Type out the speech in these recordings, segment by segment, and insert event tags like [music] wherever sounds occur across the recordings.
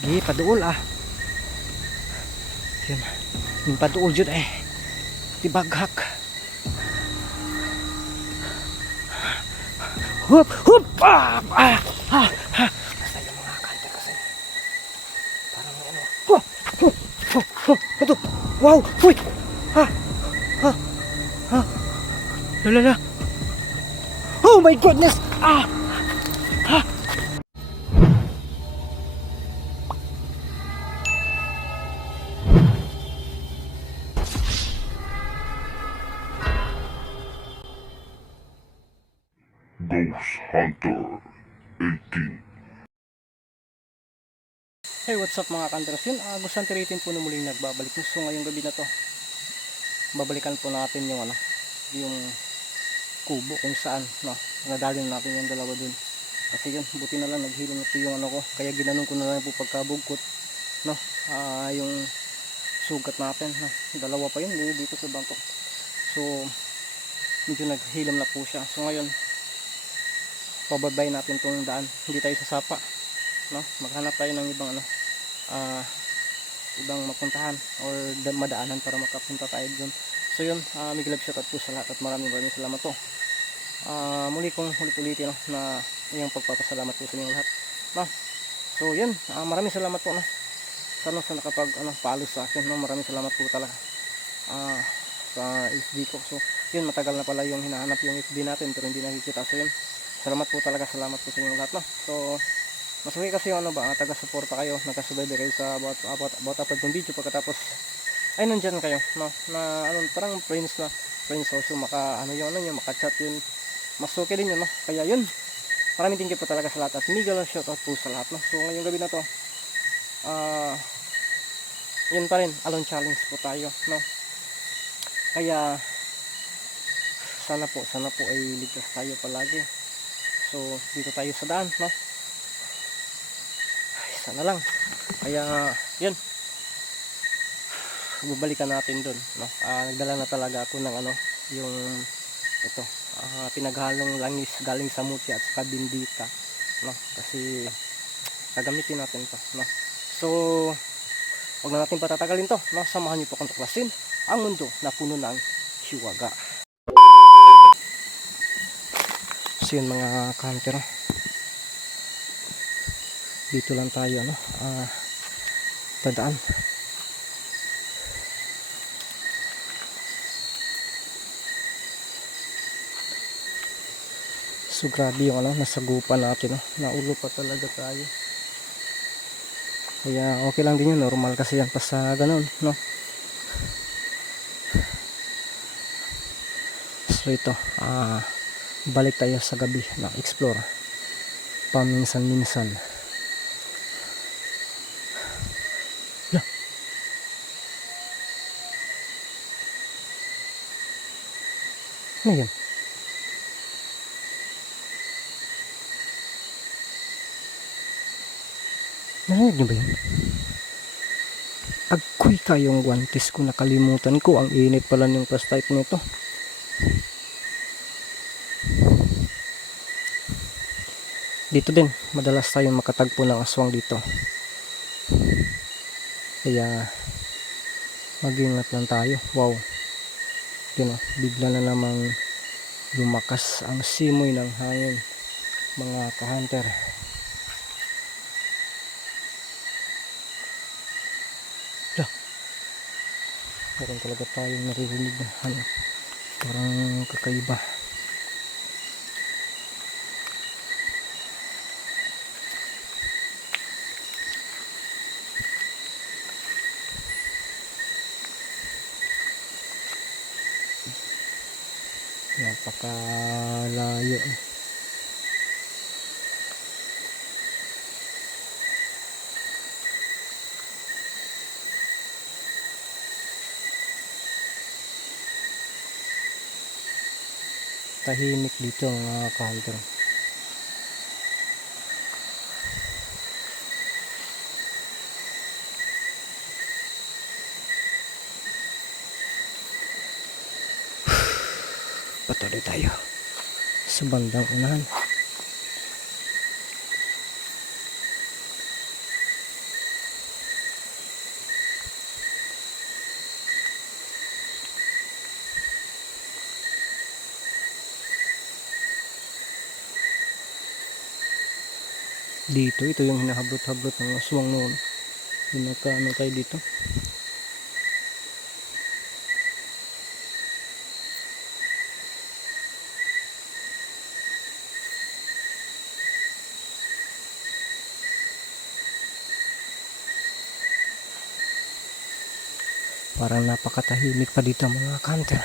Gi, paduol ah. Yun. Yung paduol dyan eh. Tibaghak. Hup! Hup! Ah! Ah! Ah! Ah! Basta yung mga kanter kasi. Parang ano. Oh! Oh! Oh! Oh! Ito! Wow! Uy! Ha! Ha! Ha! Lalala! Oh my goodness! Ah! Ghost Hunter 18. Hey, what's up mga kandras? Yun, uh, Ghost Hunter 18 po na muling nagbabalik. So, ngayong gabi na to, babalikan po natin yung ano, yung kubo kung saan, no, nadalin natin yung dalawa dun. Kasi yun, buti na lang naghilo na po yung ano ko, kaya ginanong ko na lang po pagkabugkot, no, ah, yung sugat natin, no, dalawa pa yun, dito sa bangkok. So, medyo naghilam na po siya. So, ngayon, pababay natin tong daan, hindi tayo sasapa, no, maghanap tayo ng ibang ano, ah, ibang mapuntahan or da- madaanan para makapunta tayo dun. So yun, uh, may love shoutout po sa lahat at maraming maraming salamat po. Ah, muli kong ulit-ulitin no, na yung pagpapasalamat po sa inyong lahat. No? So yun, ah, maraming salamat po no. Sa ano sa nakapag ano, paalos sa akin, no? maraming salamat po talaga. Ah, sa FB ko. So yun, matagal na pala yung hinahanap yung FB natin pero hindi nakikita. So yun, salamat po talaga, salamat po sa inyong lahat. No? So mas okay kasi yung ano ba, ah, taga-suporta kayo, nagkasubaybay kayo sa about, about, about upload video pagkatapos ay nandyan kayo, no, na ano, parang friends na, friends also, maka, ano yung, ano yung, maka-chat yun, mas din yun, no, kaya yun, maraming thank you po talaga sa lahat. At mega lang shoutout po sa lahat, no, so ngayong gabi na to, ah, yun pa rin, alone challenge po tayo, no, kaya, sana po, sana po ay ligtas tayo palagi, so, dito tayo sa daan, no, ay, sana lang, kaya, yun, babalikan natin doon no? Ah, nagdala na talaga ako ng ano yung ito ah, pinaghalong langis galing sa mutya at saka bindita no? Kasi gagamitin natin to no? So wag na natin patatagalin to no? Samahan niyo po akong tuklasin ang mundo na puno ng hiwaga so yun mga counter dito lang tayo no ah tandaan So grabe yung ano, nasagupan natin. No? Naulo pa talaga tayo. Kaya okay lang din yun. Normal kasi yan pa sa ganun. No? So ito. Ah, balik tayo sa gabi na explore. Paminsan-minsan. Lah. Ano yun? Narinig niyo ba yun? Agkoy kayong guantes ko nakalimutan ko. Ang init pala ng flashlight nito. Dito din, madalas tayong makatagpo ng aswang dito. Kaya, mag-ingat lang tayo. Wow. Yun o, bigla na namang lumakas ang simoy ng hangin. Mga ka-hunter. meron talaga tayong naririnig na ano, parang kakaiba tahimik dito mga ka-hunter. [sighs] Patuloy tayo sa bandang unahan dito ito yung hinahablot-hablot ng aswang noon. Yung nagkaano tayo dito? Parang napakatahimik pa dito mga kanter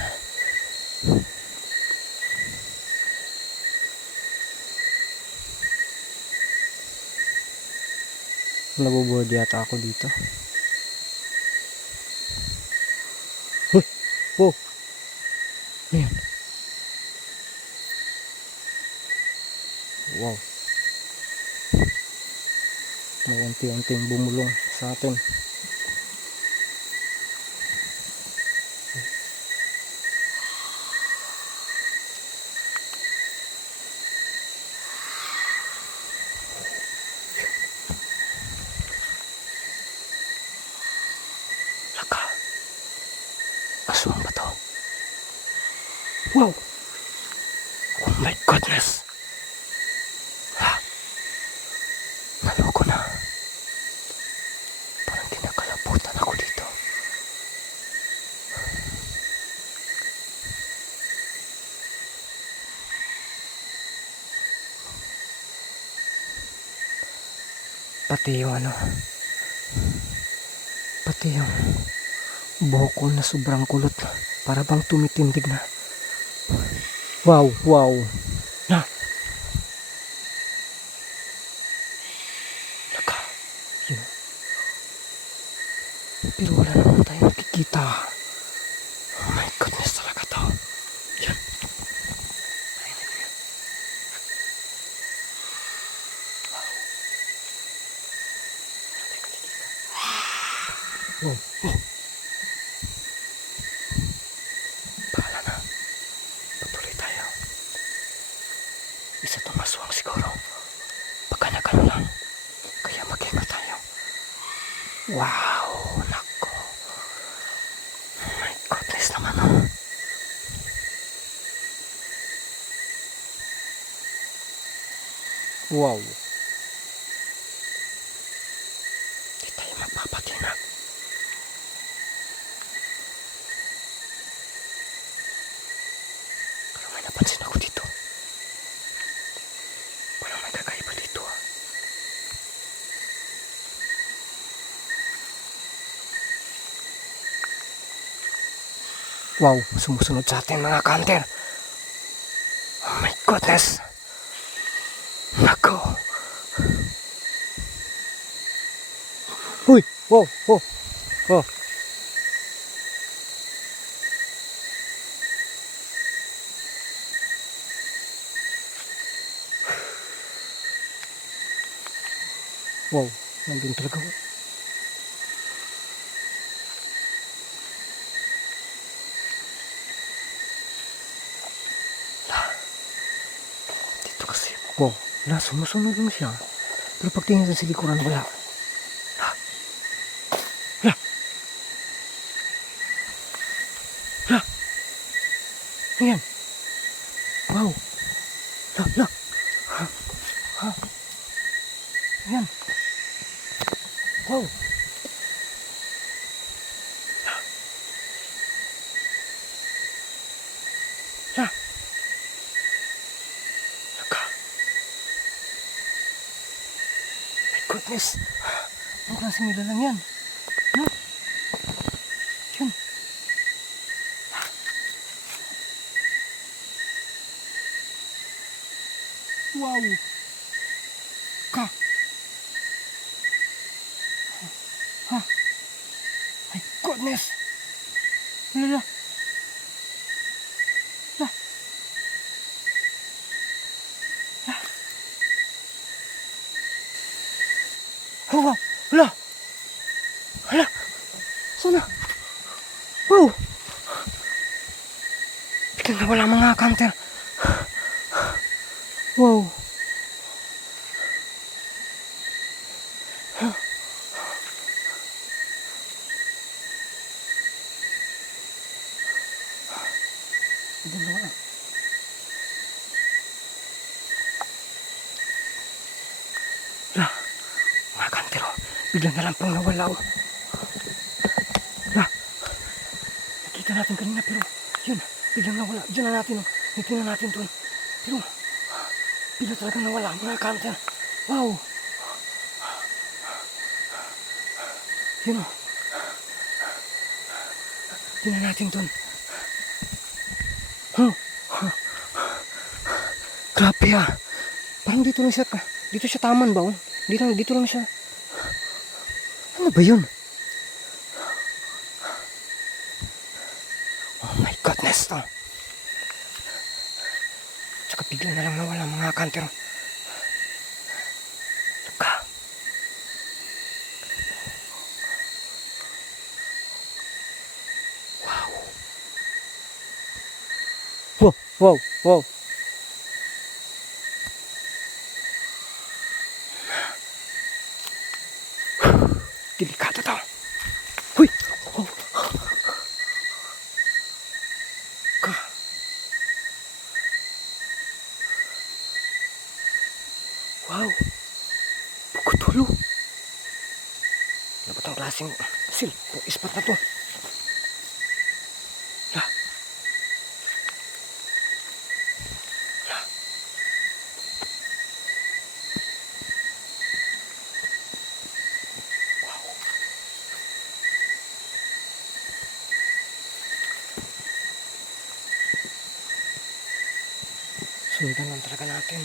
Naboboard yata ako dito. Huy! Wow! Ayan. Wow. May unti-unting bumulong sa atin. Aswang ba to? Wow! Oh my goodness! Ha? Naloko na. Parang kinakalabutan ako dito. Pati yung ano, pati yung buhok na sobrang kulot. Para bang tumitindig na. Wow wow. Na. Naka pero wala naman tayo nakikita. Oh my goodness talaga to. Yan. Ayun, ayun, ayun. Wow. Wala tayong nakikita. Wow, wow. Bahala na. Patuloy tayo. Isa tong aswang siguro. Baka nagano lang. Kaya mag-ingat tayo. Wow! Nako. Oh my goodness naman oh. Wow. Di tayo magpapatinag. Parang may napansin ako dito. Parang may kakaiba dito ah. Wow, sumusunod sa atin mga kanter. Oh my goodness. Nako. Uy, wow, wow, wow. Wow, nandun talaga. ako. La. Dito kasi. Wow, la, sumusunod lang siya. Pero pagtingin sa likuran, wala. La. La. La. Ayan. Wow. La, la. Ha. Ha. Ayan. Wow. La. La. Laka. My goodness. Ano klaseng nila lang yan? No? Yun. Wow. Ka. Ha. My goodness. Lala. La. La. Oh, wow. Hala. Hala. Sana. Wow. Biglang nawala mga counter. Wow. Dalawa. Bigla na lang pong nawala oh. Ah, nakita natin kanina pero yun, biglang nawala. Diyan na natin oh. Nitingnan natin doon. Pero bigla talagang nawala mga kanter. Wow! Yun oh. Tingnan natin doon. Huh. Grabe ah. Parang dito lang siya. Dito siya taman ba? Oh? Dito dito lang siya. Ano ba yun? Oh my goodness. Oh. Tsaka bigla na lang nawala mga kanter. Tsaka. Wow. Wow, wow, wow. Delikado to. Huy! Oh. Ka. Wow! Pukutulo. Ano ba itong klaseng sil? Itong ispat na to. La. La. Sundan lang talaga natin.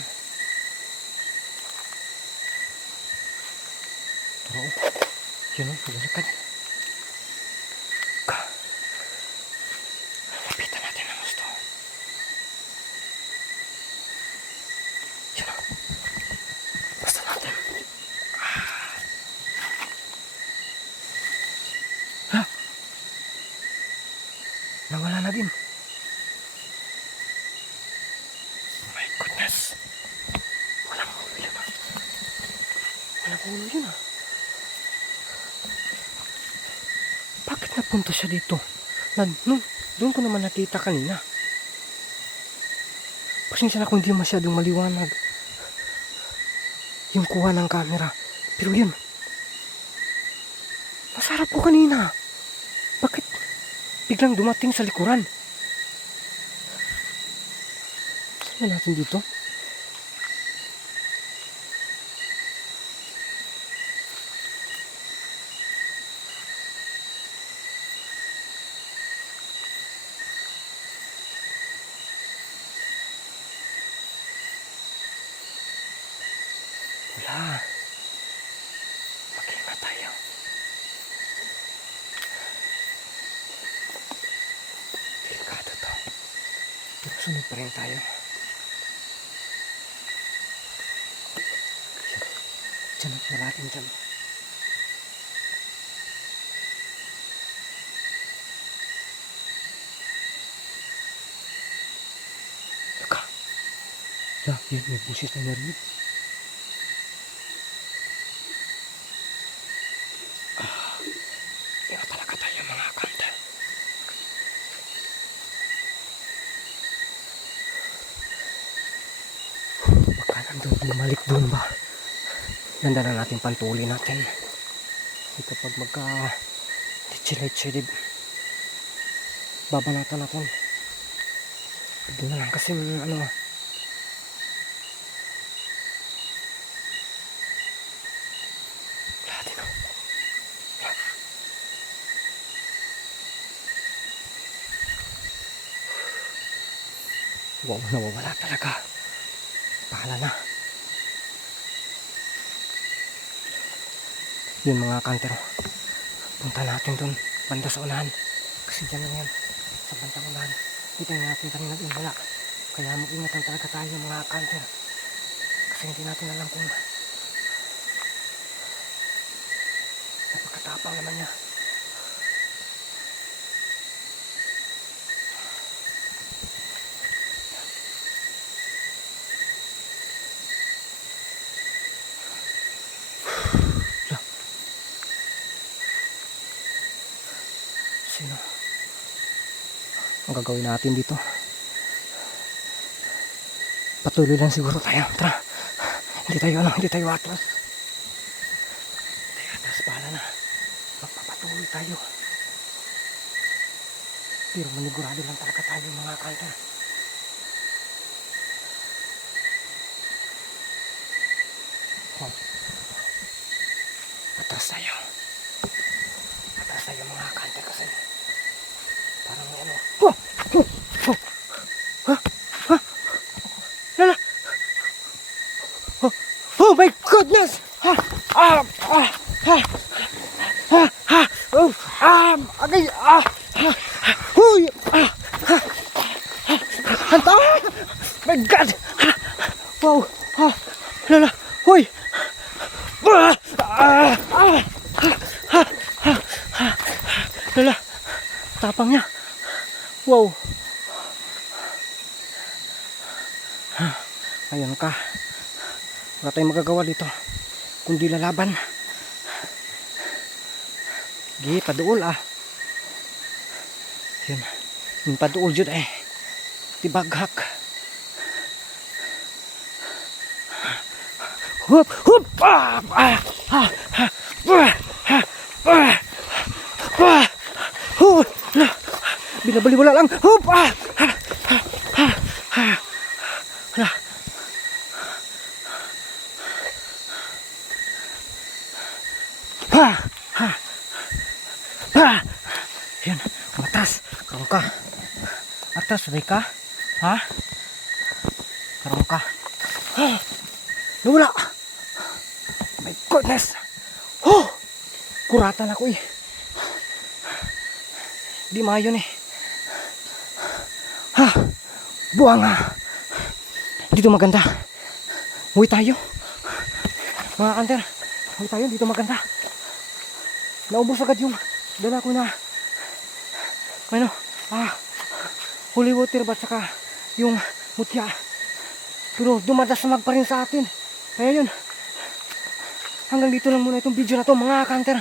Tara oh. Yun o, lalakad. Ka. Lapitan natin ang gusto. Yun o. Basta natin. Ah. Ha? Nawala na din. My goodness. Walang ulo yun ah. Walang ulo yun ah. Bakit napunta siya dito? Na, nung, doon ko naman nakita kanina. Pasensya na kung hindi masyadong maliwanag. Yung kuha ng camera. Pero yun. Masarap po kanina. Bakit biglang dumating sa likuran? Saan natin dito? Sunod pa rin tayo. Diyan at malating dyan. Teka. Ya, yun, may busis na narinig. Baka nandun bumalik doon ba? Ganda na natin pantuli natin. Kasi kapag magka litsi-litsi babanatan natin. Na lang kasi ano oh. Wow, nawawala talaga. Bahala na. Yun mga kantero. Punta natin dun. Banda sa unahan. Kasi dyan lang yan. Sa bandang unahan. Kita natin kanina din wala. Kaya mag-ingatan talaga tayo mga kantero. Kasi hindi natin alam kung napakatapang naman niya. Ang gagawin natin dito? Patuloy lang siguro tayo. Tara. Hindi tayo ano, hindi tayo atras. Tayo atras pa. Patuloy tayo. Pero manigurado lang talaga tayo mga kanter. Oh. Atras tayo. Atras tayo mga kanter kasi parang ano. Oh! Okay. [laughs] Ayun ka. Wala tayong magagawa dito. Kundi lalaban. Gi, paduol ah. Yun. Yung paduol dyan eh. Tibaghak. Hup! Hup! Ah! Ah! Ah! Ah! Ah! Ah! Ah! Ah! La! Binabaliwala lang. Hup! Ah! Ah! Ah! Ah! Ah! La! Ha! Ha! Ha! Yun, matas. Karong ka. Atas, sabay. Ha? Karong ka. Ha! Nawala! My goodness! Oh! Kuratan ako eh. Di mayon eh. Ha! Buanga! Dito maganda. Uwi tayo. Mga kanter, uwi tayo. Dito maganda. Naubos agad yung dala ko na ano, ah, holy water ba saka yung mutya. Pero dumadasamag pa rin sa atin. Kaya yun, hanggang dito lang muna itong video na to mga kanter.